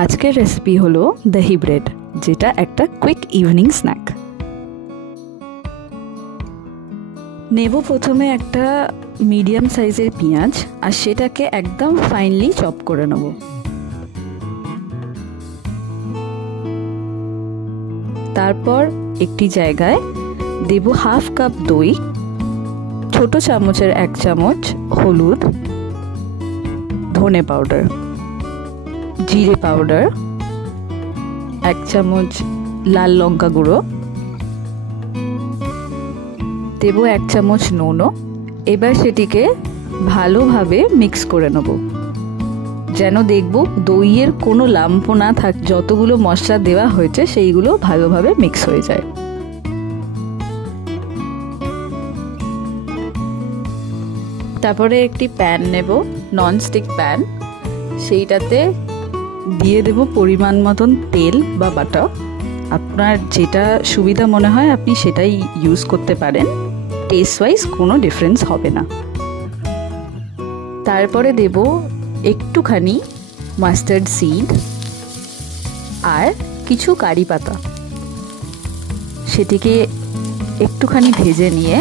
আজকের রেসিপি হলো দহি ব্রেড, যেটা একটা কুইক ইভিনিং স্ন্যাক। নেব প্রথমে একটা মিডিয়াম সাইজের পেঁয়াজ, আর সেটাকে একদম ফাইনলি চপ করে নেব। তারপর একটি জায়গায় দেব হাফ কাপ দই, ছোট চামচের 1 চামচ হলুদ, ধনে পাউডার, জিরে পাউডার, 1 চামচ লাল লঙ্কা গুঁড়ো, দেব 1 চামচ নুনও। এবার সেটিকে ভালোভাবে মিক্স করে নেব, যেন দেখব দইয়ের কোনো লাম্প না থাক। যতগুলো মশলা দেওয়া হয়েছে সেইগুলো ভালোভাবে মিক্স হয়ে যায়। তারপরে একটি প্যান নেব, ননস্টিক প্যান। সেইটাতে দিয়ে দেব পরিমাণ মতন তেল বা বাটার। আপনার যেটা সুবিধা মনে হয় আপনি সেটাই ইউজ করতে পারেন, টেস্ট ওয়াইজ কোনো ডিফারেন্স হবে না। তারপরে দেব একটুখানি মাস্টার্ড সিড আর কিছু কারি পাতা। সেটিকে একটুখানি ভেজে নিয়ে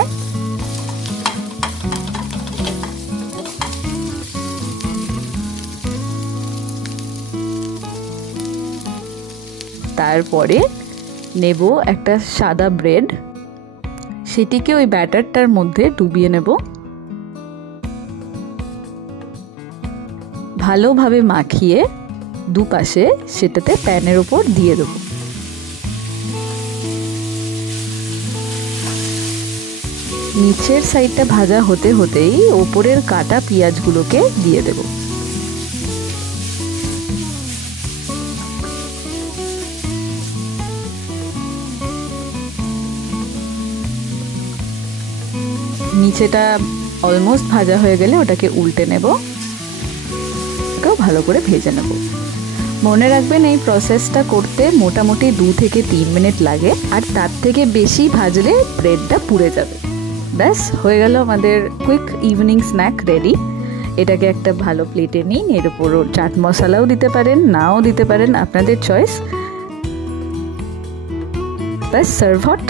তারপরে নেব একটা সাদা ব্রেড, সেটিকে ওই ব্যাটারটার মধ্যে ডুবিয়ে নেব। ভালোভাবে মাখিয়ে দুপাশে সেটাতে প্যানের উপর দিয়ে দেব। নিচের সাইডটা ভাজা হতে হতেই ওপরের কাটা পেঁয়াজগুলোকে দিয়ে দেব। নিচেটা অলমোস্ট ভাজা হয়ে গেলে ওটাকে উল্টে নেব, ওটাও ভালো করে ভেজে নেব। মনে রাখবেন এই প্রসেসটা করতে মোটামুটি 2 থেকে 3 মিনিট লাগে, আর তার থেকে বেশি ভাজলে ব্রেডটা পুড়ে যাবে। ব্যাস হয়ে গেল আমাদের কুইক ইভিনিং স্ন্যাক রেডি। এটাকে একটা ভালো প্লেটে নিন, এর উপরও চাট মশলাও দিতে পারেন, নাও দিতে পারেন, আপনাদের চয়েস। ব্যাস সার্ভ হট।